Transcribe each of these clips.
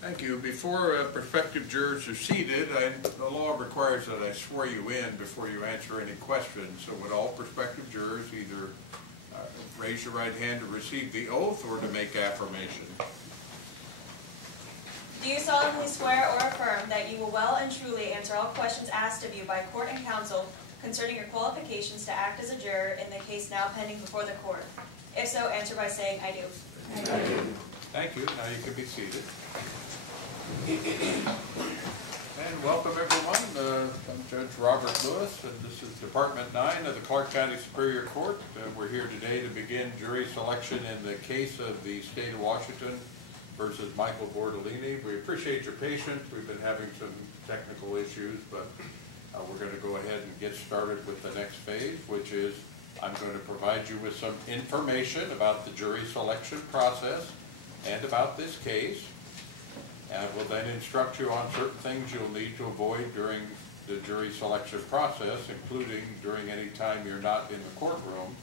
Thank you. Before prospective jurors are seated, the law requires that I swear you in before you answer any questions. So would all prospective jurors either raise your right hand to receive the oath or to make affirmation? Do you solemnly swear or affirm that you will well and truly answer all questions asked of you by court and counsel concerning your qualifications to act as a juror in the case now pending before the court? If so, answer by saying, I do. I do. Thank you. Now you can be seated. And welcome everyone. I'm Judge Robert Lewis, and this is Department 9 of the Clark County Superior Court. We're here today to begin jury selection in the case of the state of Washington versus Michael Bortolini. We appreciate your patience. We've been having some technical issues, but we're going to go ahead and get started with the next phase, which is I'm going to provide you with some information about the jury selection process and about this case. And I will then instruct you on certain things you'll need to avoid during the jury selection process, including during any time you're not in the courtroom.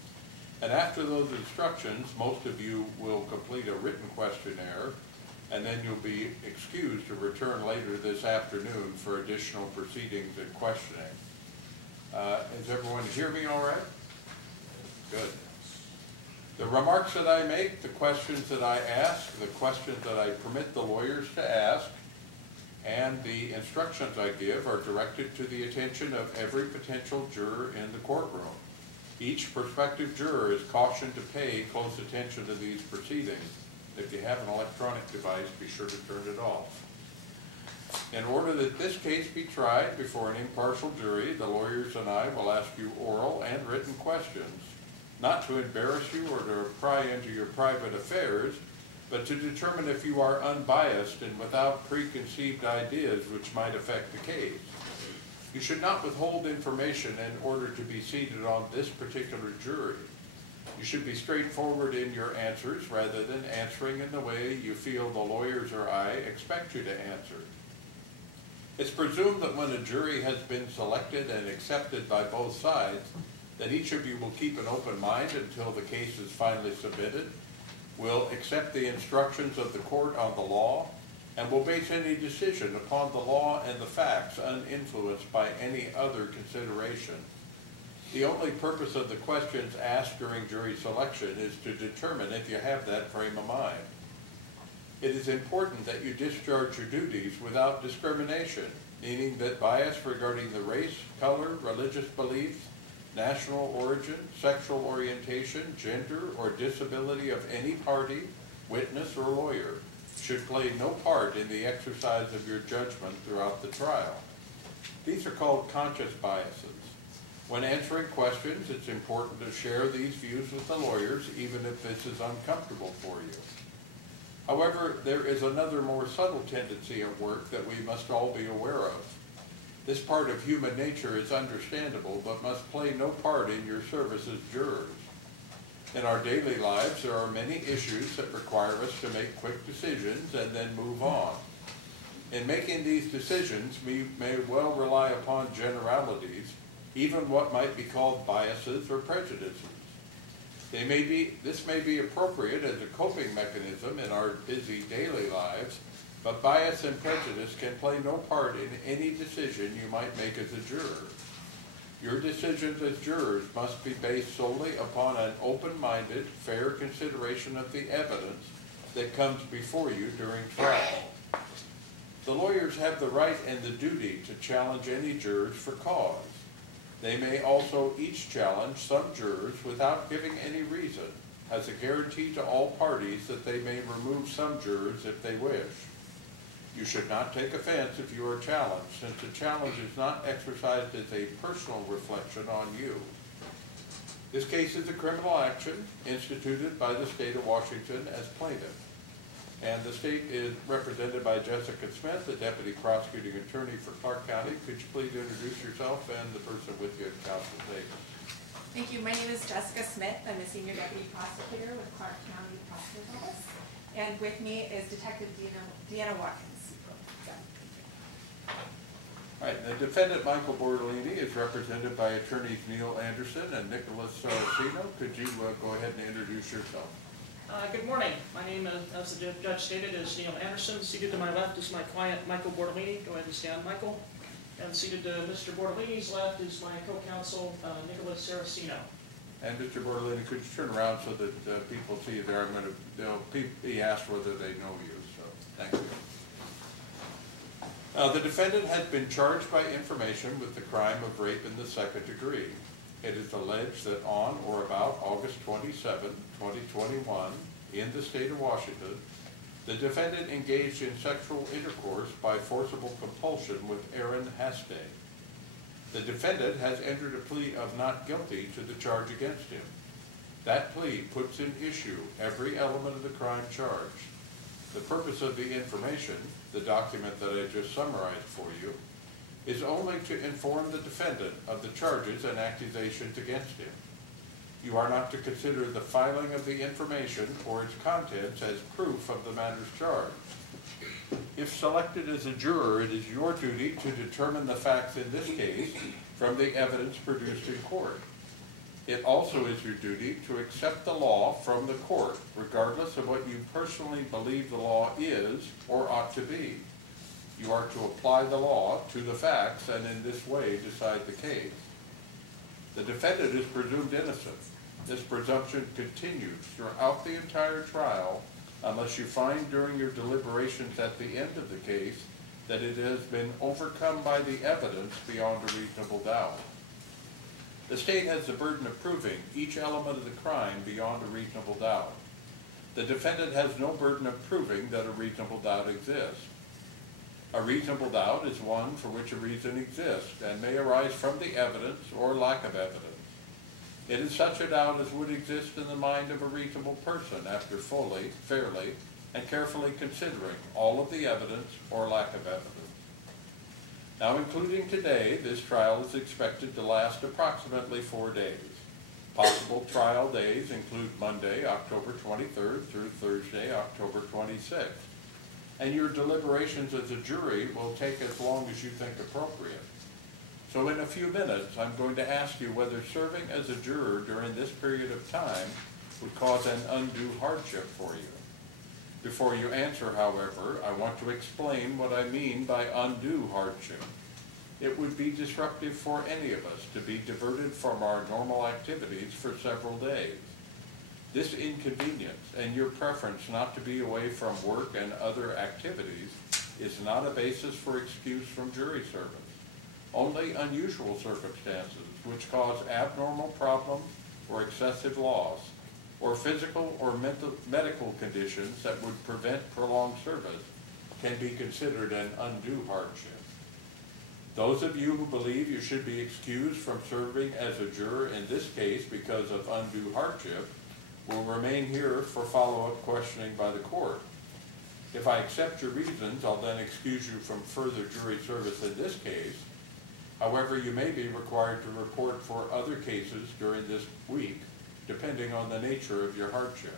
And after those instructions, most of you will complete a written questionnaire, and then you'll be excused to return later this afternoon for additional proceedings and questioning. Does everyone hear me all right? Good. The remarks that I make, the questions that I ask, the questions that I permit the lawyers to ask, and the instructions I give are directed to the attention of every potential juror in the courtroom. Each prospective juror is cautioned to pay close attention to these proceedings. If you have an electronic device, be sure to turn it off. In order that this case be tried before an impartial jury, the lawyers and I will ask you oral and written questions, not to embarrass you or to pry into your private affairs, but to determine if you are unbiased and without preconceived ideas which might affect the case. You should not withhold information in order to be seated on this particular jury. You should be straightforward in your answers rather than answering in the way you feel the lawyers or I expect you to answer. It's presumed that when a jury has been selected and accepted by both sides, that each of you will keep an open mind until the case is finally submitted, will accept the instructions of the court on the law, and will base any decision upon the law and the facts uninfluenced by any other consideration. The only purpose of the questions asked during jury selection is to determine if you have that frame of mind. It is important that you discharge your duties without discrimination, meaning that bias regarding the race, color, religious beliefs, national origin, sexual orientation, gender, or disability of any party, witness, or lawyer should play no part in the exercise of your judgment throughout the trial. These are called conscious biases. When answering questions, it's important to share these views with the lawyers, even if this is uncomfortable for you. However, there is another more subtle tendency at work that we must all be aware of. This part of human nature is understandable, but must play no part in your service as jurors. In our daily lives, there are many issues that require us to make quick decisions and then move on. In making these decisions, we may well rely upon generalities, even what might be called biases or prejudices. This may be appropriate as a coping mechanism in our busy daily lives, but bias and prejudice can play no part in any decision you might make as a juror. Your decisions as jurors must be based solely upon an open-minded, fair consideration of the evidence that comes before you during trial. The lawyers have the right and the duty to challenge any jurors for cause. They may also each challenge some jurors without giving any reason, as a guarantee to all parties that they may remove some jurors if they wish. You should not take offense if you are challenged, since the challenge is not exercised as a personal reflection on you. This case is a criminal action instituted by the state of Washington as plaintiff. And the state is represented by Jessica Smith, the Deputy Prosecuting Attorney for Clark County. Could you please introduce yourself and the person with you at council table? Thank you. My name is Jessica Smith. I'm a Senior Deputy Prosecutor with Clark County Prosecutor's Office. And with me is Detective Deanna Watkins. All right, the defendant, Michael Bortolini, is represented by attorneys Neil Anderson and Nicholas Saracino. Could you go ahead and introduce yourself? Good morning. My name, as the judge stated, is Neil Anderson. Seated to my left is my client, Michael Bortolini. Go ahead and stand, Michael. And seated to Mr. Bortolini's left is my co-counsel, Nicholas Saracino. And Mr. Bortolini, could you turn around so that people see you there? I'm going to, they'll be asked whether they know you, so thank you. The defendant has been charged by information with the crime of rape in the second degree. It is alleged that on or about August 27, 2021, in the state of Washington, the defendant engaged in sexual intercourse by forcible compulsion with Aaron Hastay. The defendant has entered a plea of not guilty to the charge against him. That plea puts in issue every element of the crime charged. The purpose of the information, the document that I just summarized for you, is only to inform the defendant of the charges and accusations against him. You are not to consider the filing of the information or its contents as proof of the matters charged. If selected as a juror, it is your duty to determine the facts in this case from the evidence produced in court. It also is your duty to accept the law from the court, regardless of what you personally believe the law is or ought to be. You are to apply the law to the facts and in this way decide the case. The defendant is presumed innocent. This presumption continues throughout the entire trial unless you find during your deliberations at the end of the case that it has been overcome by the evidence beyond a reasonable doubt. The state has the burden of proving each element of the crime beyond a reasonable doubt. The defendant has no burden of proving that a reasonable doubt exists. A reasonable doubt is one for which a reason exists and may arise from the evidence or lack of evidence. It is such a doubt as would exist in the mind of a reasonable person after fully, fairly, and carefully considering all of the evidence or lack of evidence. Now, including today, this trial is expected to last approximately 4 days. Possible trial days include Monday, October 23rd through Thursday, October 26th. And your deliberations as a jury will take as long as you think appropriate. So in a few minutes, I'm going to ask you whether serving as a juror during this period of time would cause an undue hardship for you. Before you answer, however, I want to explain what I mean by undue hardship. It would be disruptive for any of us to be diverted from our normal activities for several days. This inconvenience and your preference not to be away from work and other activities is not a basis for excuse from jury service. Only unusual circumstances which cause abnormal problems or excessive loss, or physical or medical conditions that would prevent prolonged service can be considered an undue hardship. Those of you who believe you should be excused from serving as a juror in this case because of undue hardship will remain here for follow-up questioning by the court. If I accept your reasons, I'll then excuse you from further jury service in this case. However, you may be required to report for other cases during this week, depending on the nature of your hardship.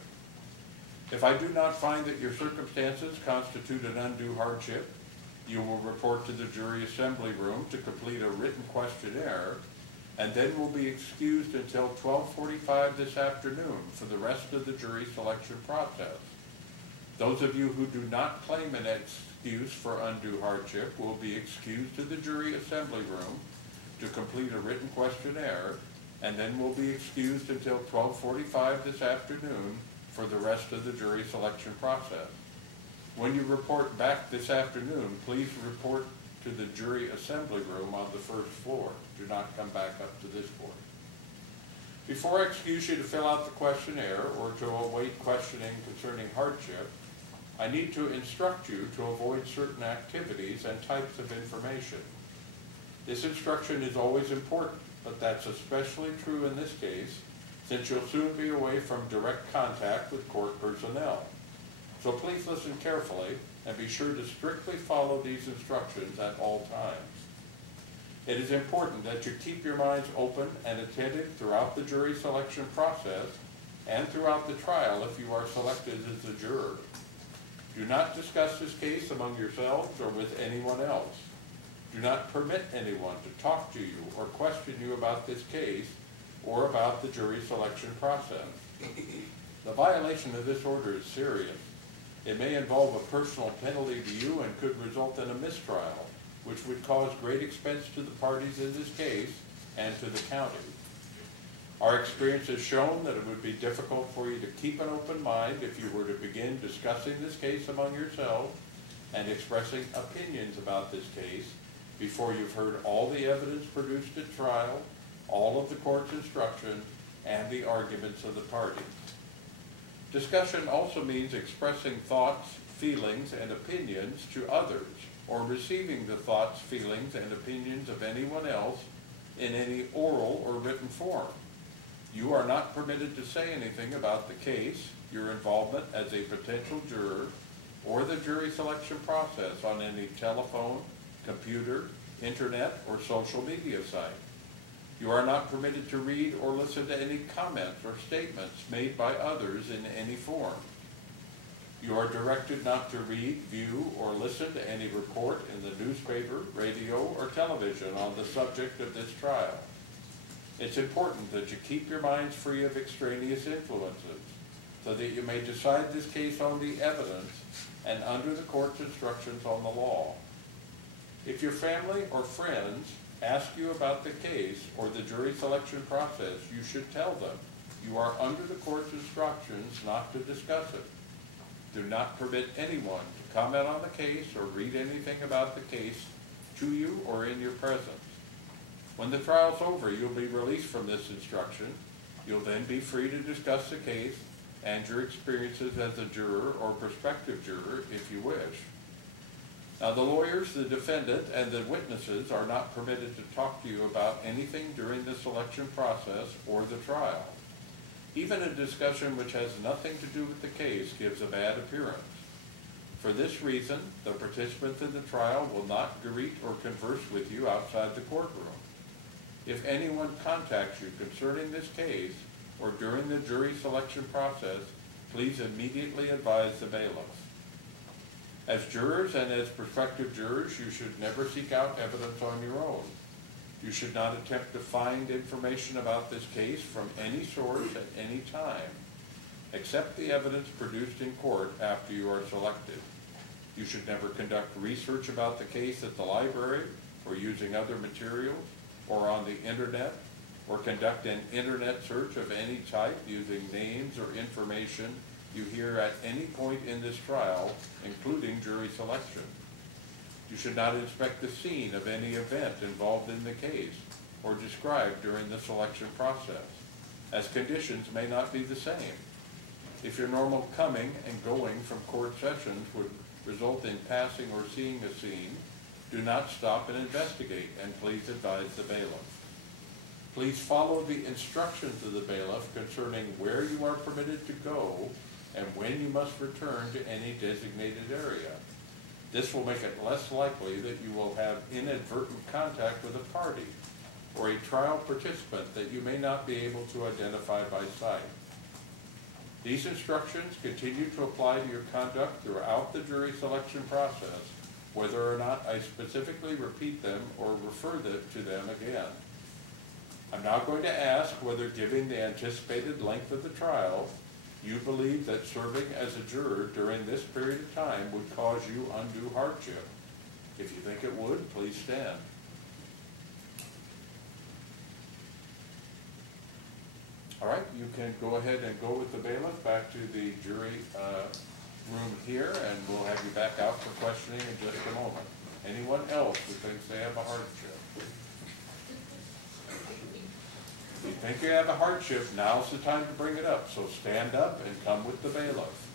If I do not find that your circumstances constitute an undue hardship, you will report to the jury assembly room to complete a written questionnaire, and then will be excused until 12:45 this afternoon for the rest of the jury selection process. Those of you who do not claim an excuse for undue hardship will be excused to the jury assembly room to complete a written questionnaire, and then will be excused until 12:45 this afternoon for the rest of the jury selection process. When you report back this afternoon, please report to the jury assembly room on the first floor. Do not come back up to this board. Before I excuse you to fill out the questionnaire or to await questioning concerning hardship, I need to instruct you to avoid certain activities and types of information. This instruction is always important, but that's especially true in this case, since you'll soon be away from direct contact with court personnel. So please listen carefully and be sure to strictly follow these instructions at all times. It is important that you keep your minds open and attentive throughout the jury selection process and throughout the trial if you are selected as a juror. Do not discuss this case among yourselves or with anyone else. Do not permit anyone to talk to you or question you about this case or about the jury selection process. The violation of this order is serious. It may involve a personal penalty to you and could result in a mistrial, which would cause great expense to the parties in this case and to the county. Our experience has shown that it would be difficult for you to keep an open mind if you were to begin discussing this case among yourselves and expressing opinions about this case before you've heard all the evidence produced at trial, all of the court's instruction, and the arguments of the parties. Discussion also means expressing thoughts, feelings, and opinions to others, or receiving the thoughts, feelings, and opinions of anyone else in any oral or written form. You are not permitted to say anything about the case, your involvement as a potential juror, or the jury selection process on any telephone, computer, internet, or social media site. You are not permitted to read or listen to any comments or statements made by others in any form. You are directed not to read, view, or listen to any report in the newspaper, radio, or television on the subject of this trial. It's important that you keep your minds free of extraneous influences so that you may decide this case on the evidence and under the court's instructions on the law. If your family or friends ask you about the case or the jury selection process, you should tell them you are under the court's instructions not to discuss it. Do not permit anyone to comment on the case or read anything about the case to you or in your presence. When the trial's over, you'll be released from this instruction. You'll then be free to discuss the case and your experiences as a juror or prospective juror if you wish. Now, the lawyers, the defendant, and the witnesses are not permitted to talk to you about anything during the selection process or the trial. Even a discussion which has nothing to do with the case gives a bad appearance. For this reason, the participants in the trial will not greet or converse with you outside the courtroom. If anyone contacts you concerning this case or during the jury selection process, please immediately advise the bailiff. As jurors and as prospective jurors, you should never seek out evidence on your own. You should not attempt to find information about this case from any source at any time, except the evidence produced in court after you are selected. You should never conduct research about the case at the library or using other materials or on the internet, or conduct an internet search of any type using names or information you hear at any point in this trial, including jury selection. You should not inspect the scene of any event involved in the case or described during the selection process, as conditions may not be the same. If your normal coming and going from court sessions would result in passing or seeing a scene, do not stop and investigate, and please advise the bailiff. Please follow the instructions of the bailiff concerning where you are permitted to go and when you must return to any designated area. This will make it less likely that you will have inadvertent contact with a party or a trial participant that you may not be able to identify by sight. These instructions continue to apply to your conduct throughout the jury selection process, whether or not I specifically repeat them or refer to them again. I'm now going to ask whether, given the anticipated length of the trial, you believe that serving as a juror during this period of time would cause you undue hardship. If you think it would, please stand. All right, you can go ahead and go with the bailiff back to the jury room here, and we'll have you back out for questioning in just a moment. Anyone else who thinks they have a hardship? If you think you have a hardship, now's the time to bring it up. So stand up and come with the bailiff.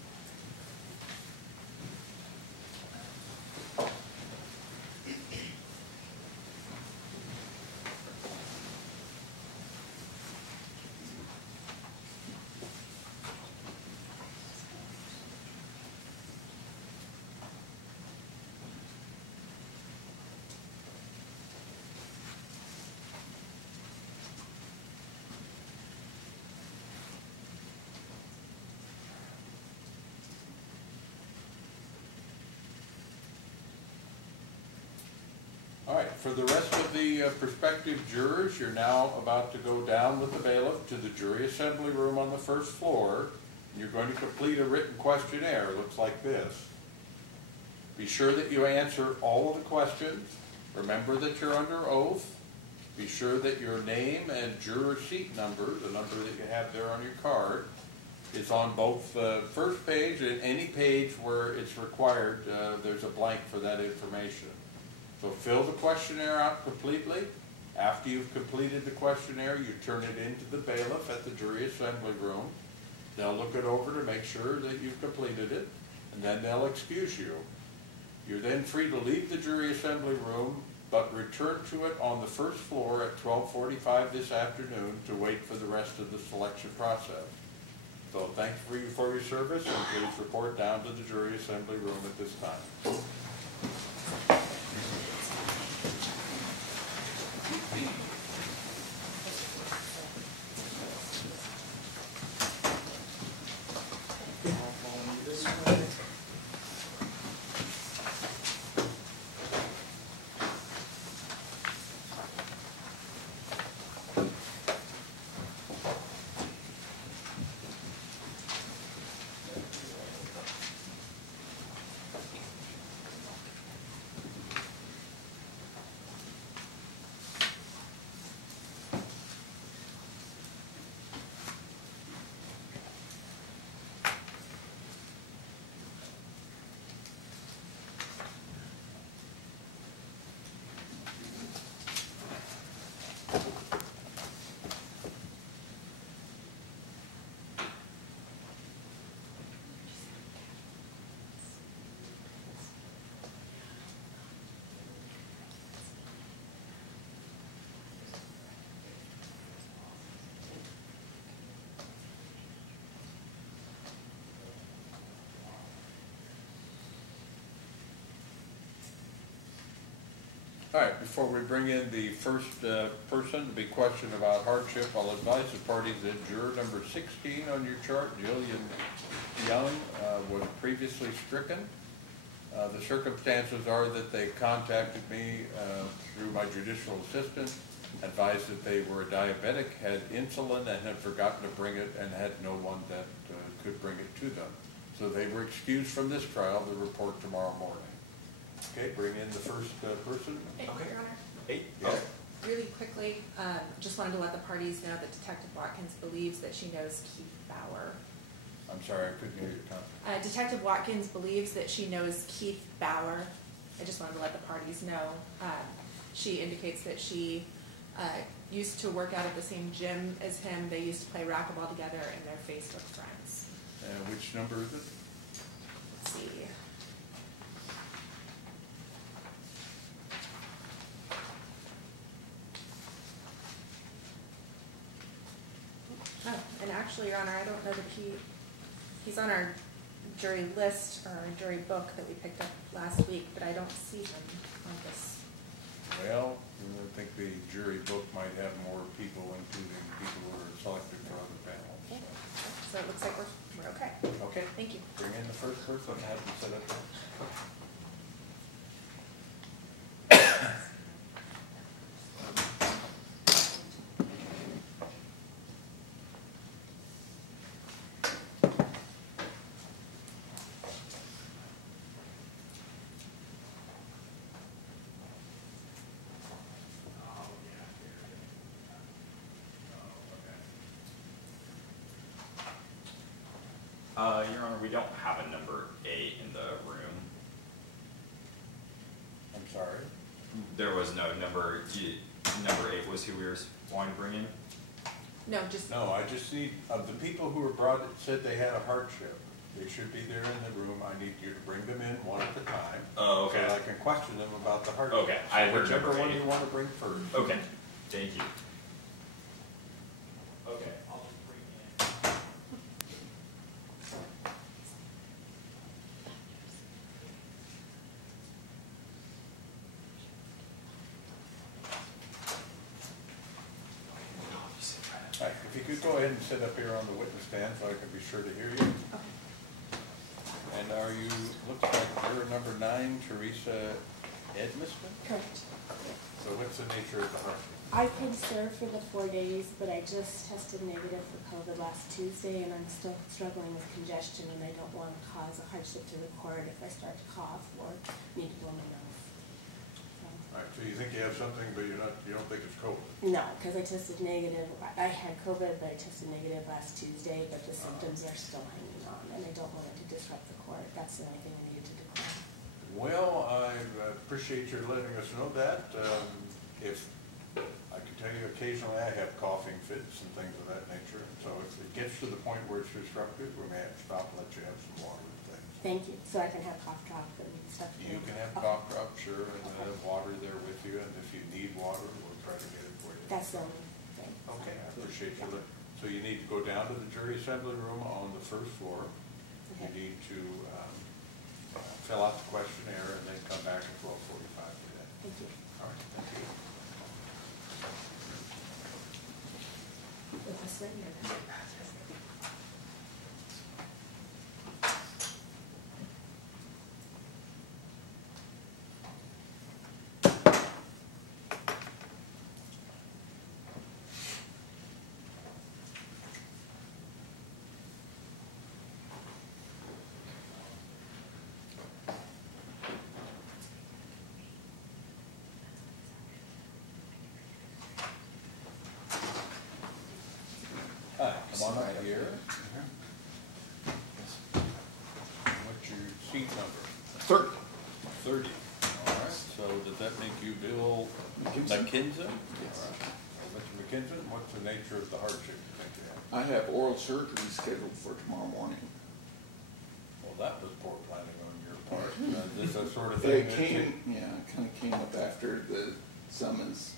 All right, for the rest of the prospective jurors, you're now about to go down with the bailiff to the jury assembly room on the first floor, You're going to complete a written questionnaire. It looks like this. Be sure that you answer all of the questions. Remember that you're under oath. Be sure that your name and juror seat number, the number that you have there on your card, is on both the first page and any page where it's required. There's a blank for that information. So fill the questionnaire out completely. After you've completed the questionnaire, you turn it into the bailiff at the jury assembly room. They'll look it over to make sure that you've completed it, and then they'll excuse you. You're then free to leave the jury assembly room, but return to it on the first floor at 12:45 this afternoon to wait for the rest of the selection process. So thank you for your service, and please report down to the jury assembly room at this time. All right, before we bring in the first person to be questioned about hardship, I'll advise the parties that juror number 16 on your chart, Jillian Young, was previously stricken. The circumstances are that they contacted me through my judicial assistant, advised that they were diabetic, had insulin, and had forgotten to bring it, and had no one that could bring it to them. So they were excused from this trial to report tomorrow morning. Okay, bring in the first person. Okay, Your Honor. Eight. Yeah. Really quickly, just wanted to let the parties know that Detective Watkins believes that she knows Keith Bauer. I'm sorry, I couldn't hear your comment. Detective Watkins believes that she knows Keith Bauer. I just wanted to let the parties know. She indicates that she used to work out at the same gym as him. They used to play racquetball together, and they're Facebook friends. Which number is it? Let's see. Oh, and actually, Your Honor, I don't know that he's on our jury list or our jury book that we picked up last week, but I don't see him on this. Well, I think the jury book might have more people, including people who are selected for other panels. Okay. So it looks like we're okay. Okay. Thank you. Bring in the first person and have them set up. Your Honor, we don't have a number 8 in the room. I'm sorry? There was no number. Number 8 was who we were wanting to bring in? No, just. No, I just need, of the people who were brought, said they had a hardship. They should be there in the room. I need you to bring them in one at a time. Oh, okay. So I can question them about the hardship. Okay, So I heard whichever number one 8. you want to bring first. Okay, thank you. Okay, I'll just bring in. All right, if you could go ahead and sit up here on the witness stand so I can be sure to hear you. And are you, looks like juror number 9, Teresa Edmiston? Correct. So what's the nature of the hardship? I could serve for the 4 days, but I just tested negative for COVID last Tuesday, and I'm still struggling with congestion, and I don't want to cause a hardship to the court if I start to cough or need to blow my nose. All right, so you think you have something, but you don't think it's COVID? No, because I tested negative. I had COVID, but I tested negative last Tuesday, but the symptoms are still hanging on, and I don't want it to disrupt the court. That's the only thing I needed to declare. Well, I appreciate your letting us know that. If I can tell you, occasionally I have coughing fits and things of that nature. So if it gets to the point where it's disruptive, we may have to stop and let you have some water and things. Thank you. So I can have cough drop and stuff. You can have Okay. cough drop, sure, and have water there with you. And if you need water, we'll try to get it for you. That's the only thing. Okay, I appreciate you. So you need to go down to the jury assembly room on the first floor. You Okay. need to fill out the questionnaire and then come back at 12:45 today. Thank you. All right, thank you. With this right here. Hi, come on up here. What's your seat number? 30. 30. All right, so does that make you Bill McKinson? Yes. All right. Well, Mr. McKinson, what's the nature of the hardship you think you have? I have oral surgery scheduled for tomorrow morning. Well, that was poor planning on your part. This is the sort of thing It that came, yeah, it kind of came up after the summons.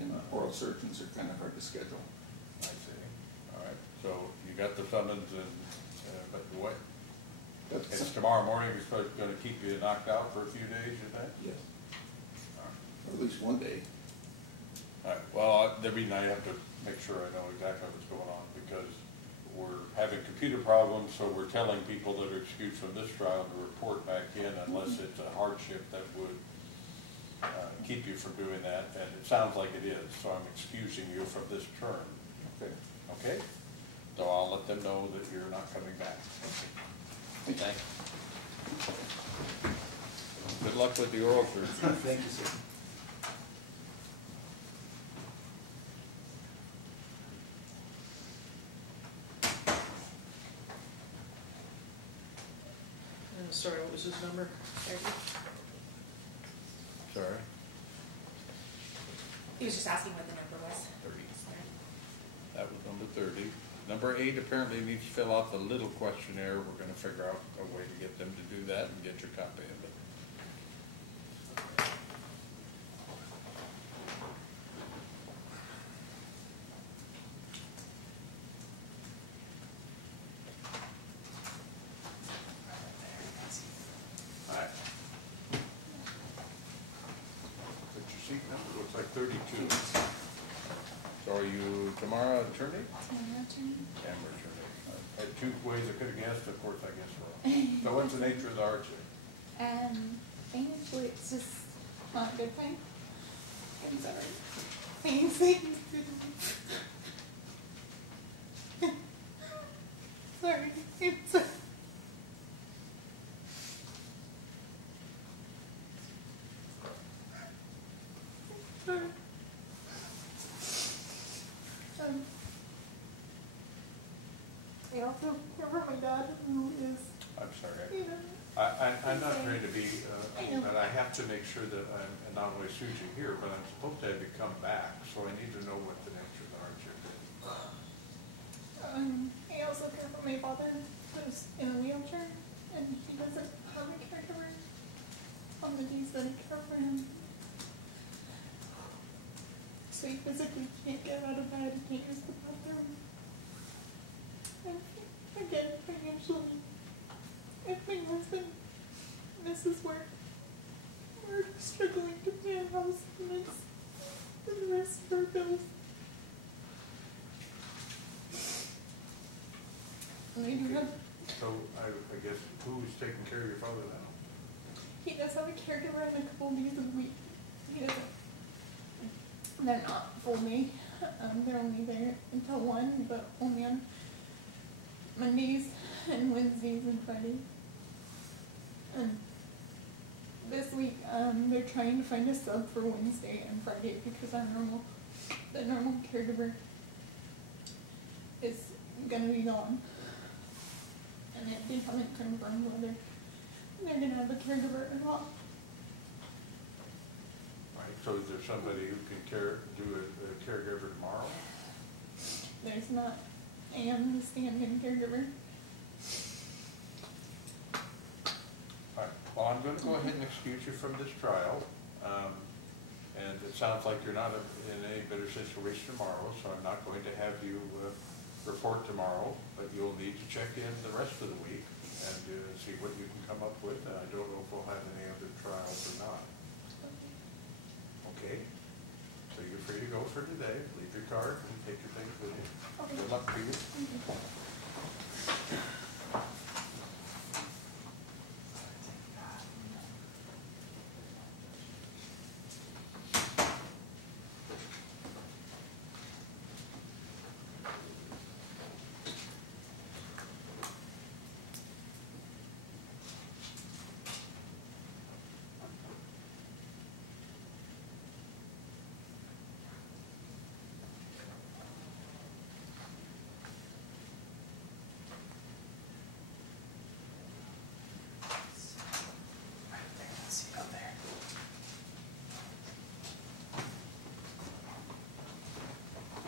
And oral surgeons are kind of hard to schedule. I see. All right, so you got the summons and, but what? It's That's, tomorrow morning, it's going to keep you knocked out for a few days, you think? yes, All right. or at least one day. All right, well, the reason I have to make sure I know exactly what's going on, because we're having computer problems, so we're telling people that are excused from this trial to report back in unless it's a hardship that would keep you from doing that, and it sounds like it is, so I'm excusing you from this term. Okay. Okay? So I'll let them know that you're not coming back. Thank you. Good luck with the oral surgery. Thank you, sir. Sorry, what was his number? Sorry? He was just asking what the number was. 30. That was number 30. Number 8 apparently needs to fill out the little questionnaire. We're going to figure out a way to get them to do that and get your copy of it. All right. What's your seat number? Looks like 32. So are you tomorrow attorney? Camera attorney. I had 2 ways I could have guessed, of course I guessed wrong. So what's the nature of the hardship? Actually, it's just not a good thing. I'm sorry. Thanks. Sorry. It's sorry. I also remember my dad, who is, I'm sorry. you know, I'm not trying to be, I know. but I have to make sure that I'm not only sued you here, but I'm supposed to have you come back, so I need to know what the nature of the hardship is. I also care for my father, who's in a wheelchair, and he doesn't have a caregiver on the days that I care for him. So he physically can't get out of bed, he can't use the bathroom. And again, financially, if my husband misses work, we're struggling to pay our house payments and the rest of our bills. I do have, So I guess who's taking care of your father now? he does have a caregiver in a couple days a week. He doesn't. They're not full day. They're only there until 1, but only on Mondays and Wednesdays and Fridays. And this week, they're trying to find a sub for Wednesday and Friday because the normal caregiver is gonna be gone. And they haven't confirmed whether they're gonna have a caregiver or not. Right, so is there somebody who can do a caregiver tomorrow? There's not. I am the stand-in caregiver. All right, well, I'm going to go ahead and excuse you from this trial. And it sounds like you're not in any better situation tomorrow, so I'm not going to have you report tomorrow, but you'll need to check in the rest of the week and see what you can come up with. I don't know if we'll have any other trials or not. Okay? So you're free to go for today. Leave your card and take your things with you. Okay. Good luck to you.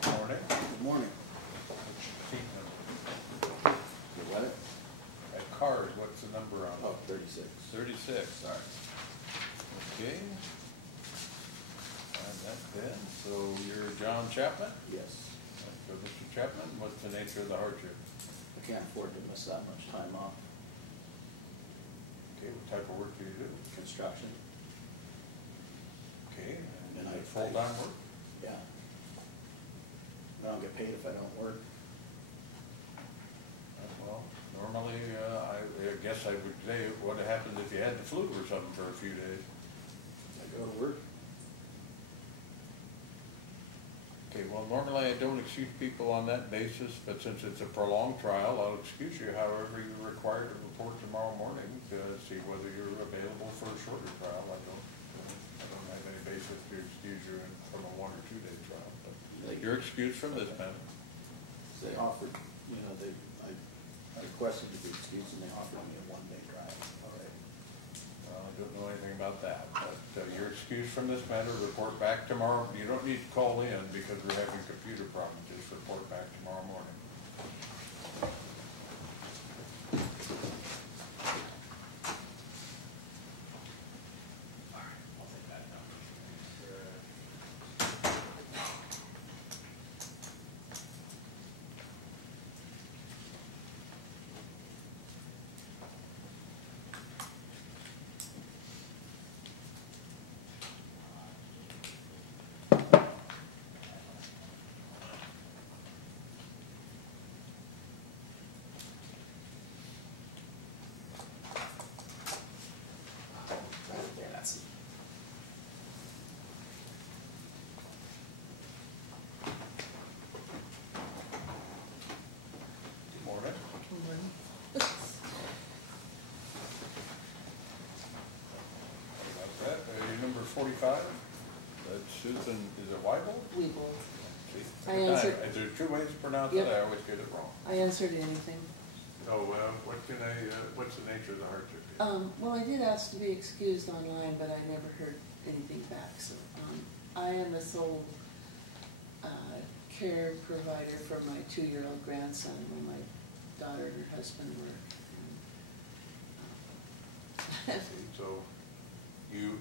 Morning. Good morning. What's your seat number? You what? That card, what's the number on it? Oh, 36. 36. Sorry. Okay. And that then, so you're John Chapman? Yes. So Mr. Chapman, what's the nature of the hardship? I can't afford to miss that much time off. Okay, what type of work do you do? Construction. Okay, And and I- full-time work? Yeah. I don't get paid if I don't work. Well, normally, I guess I would say what happens if you had the flu or something for a few days. I go to work. Okay, well, normally I don't excuse people on that basis, but since it's a prolonged trial, I'll excuse you. However, you're required to report tomorrow morning to see whether you're available for a shorter trial. I don't have any basis to excuse you from a 1 or 2 day trial, but you're excused from this matter. They offered, I requested to be excused and they offered me a 1-day trial. All right. Well, I don't know anything about that, but you're excused from this matter. Report back tomorrow. You don't need to call in because we're having computer problems. Just report back tomorrow morning. All right, I'll take that now. Right there, that's it. Good morning. How about that? You number 45? That's Susan, is it Weibel? Weeble. See, I every time. answered- If there's 2 ways to pronounce it, Yep. I always get it wrong. I answered anything. So, what's the nature of the hardship? Well, I did ask to be excused online, but I never heard anything back, so, I am the sole, care provider for my 2-year-old grandson when my daughter and her husband work. See, so,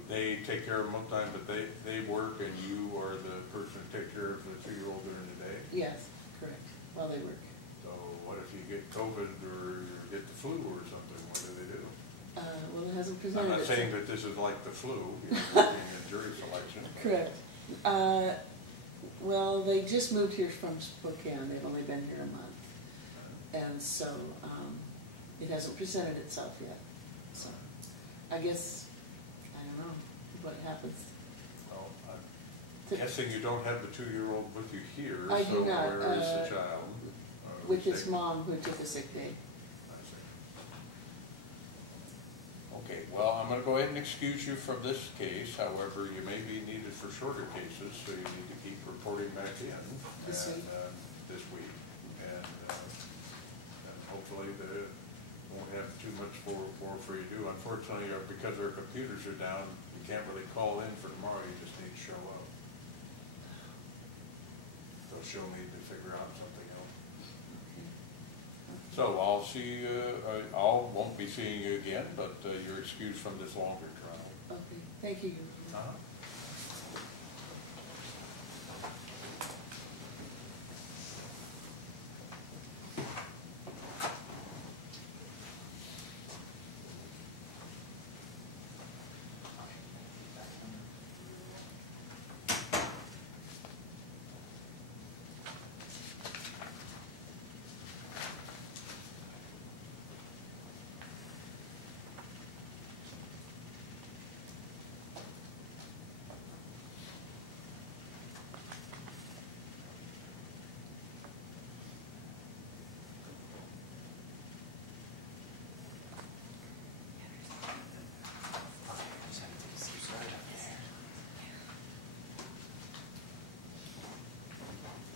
they take care of them one time, but they work and you are the person who takes care of the 2-year-old during the day? Yes, correct, while they work. So what if you get COVID or get the flu or something, what do they do? Well, it hasn't I'm presented not itself. saying that this is like the flu, working in jury selection. Correct. Well, they just moved here from Spokane. They've only been here a month. And so it hasn't presented itself yet. So I guess what happens. Well, I'm guessing you don't have the 2-year-old with you here, I so do not, where is the child? With his mom who took a sick day. I see. Okay, well, I'm gonna go ahead and excuse you from this case. However, you may be needed for shorter cases, so you need to keep reporting back in. This week? This week. And hopefully won't have too much for you to do. Unfortunately, because our computers are down, you can't really call in for tomorrow. You just need to show up. So she'll need to figure out something else. So I'll see you, won't be seeing you again, but you're excused from this longer trial. Okay, thank you.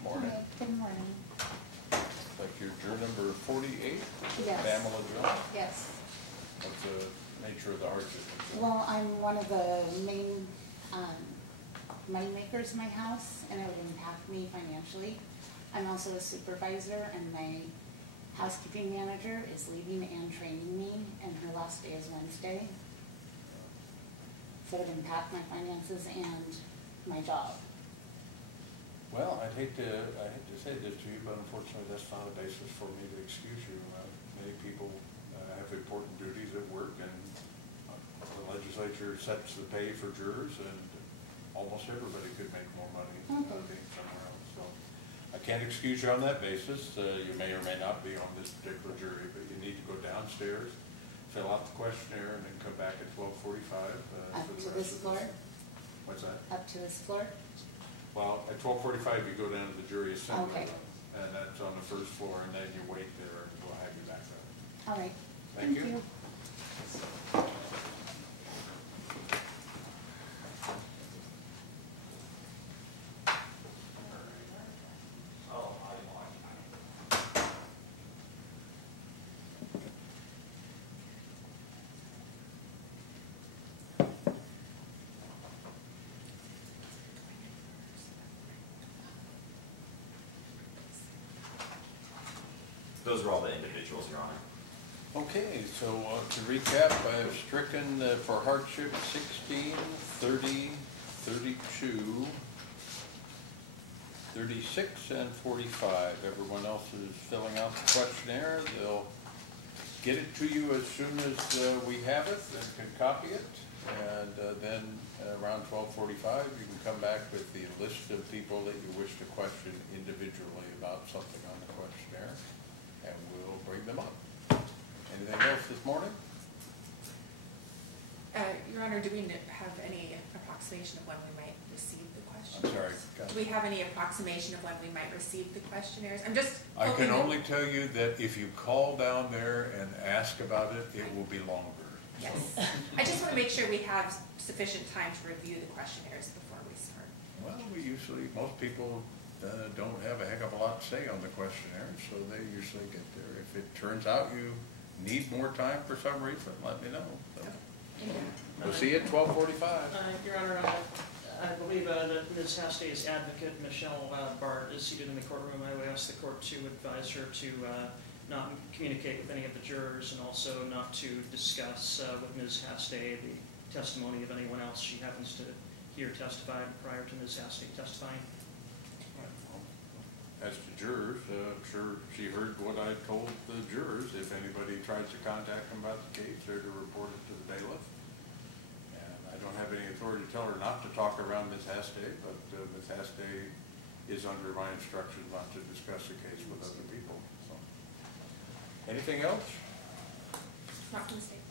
Morning. Good morning. Like your juror number 48? Yes. Pamela Jones? Yes. What's the nature of the hardship? Well, I'm one of the main money makers in my house, and it would impact me financially. I'm also a supervisor, and my housekeeping manager is leaving and training me, and her last day is Wednesday. So it would impact my finances and my job. Well, I'd hate to say this to you, but unfortunately that's not a basis for me to excuse you. Many people have important duties at work, and the legislature sets the pay for jurors, and almost everybody could make more money being somewhere else. So I can't excuse you on that basis. You may or may not be on this particular jury, but you need to go downstairs, fill out the questionnaire, and then come back at 12:45 Up for the to rest this of floor? What's that? Up to this floor? Well, at 12:45 you go down to the jury assembly Okay. room, and that's on the first floor, and then you wait there, and we'll have you back there. All right. Thank you. Those are all the individuals, Your Honor. Okay, so to recap, I have stricken for hardship 16, 30, 32, 36, and 45. Everyone else is filling out the questionnaire. They'll get it to you as soon as we have it and can copy it. And then around 12:45, you can come back with the list of people that you wish to question individually about something on the questionnaire, and we'll bring them up. Anything else this morning? Your Honor, do we have any approximation of when we might receive the questionnaires? I'm sorry. Go ahead. Do we have any approximation of when we might receive the questionnaires? I'm just I hoping can that- only tell you that if you call down there and ask about it, it will be longer. Yes. I just want to make sure we have sufficient time to review the questionnaires before we start. Well, most people don't have a heck of a lot to say on the questionnaire, so they usually get there. If it turns out you need more time for some reason, let me know. So, we'll see you at 12:45. Your Honor, I believe that Ms. Hastay's advocate, Michelle Bart, is seated in the courtroom. I would ask the court to advise her to not communicate with any of the jurors, and also not to discuss with Ms. Hastay the testimony of anyone else she happens to hear testify prior to Ms. Hastay testifying. As to jurors, I'm sure she heard what I told the jurors. If anybody tries to contact them about the case, they're to report it to the bailiff. And I don't have any authority to tell her not to talk around Ms. Hastay, but Ms. Hastay is under my instruction not to discuss the case with other people. So, anything else? Not from the state.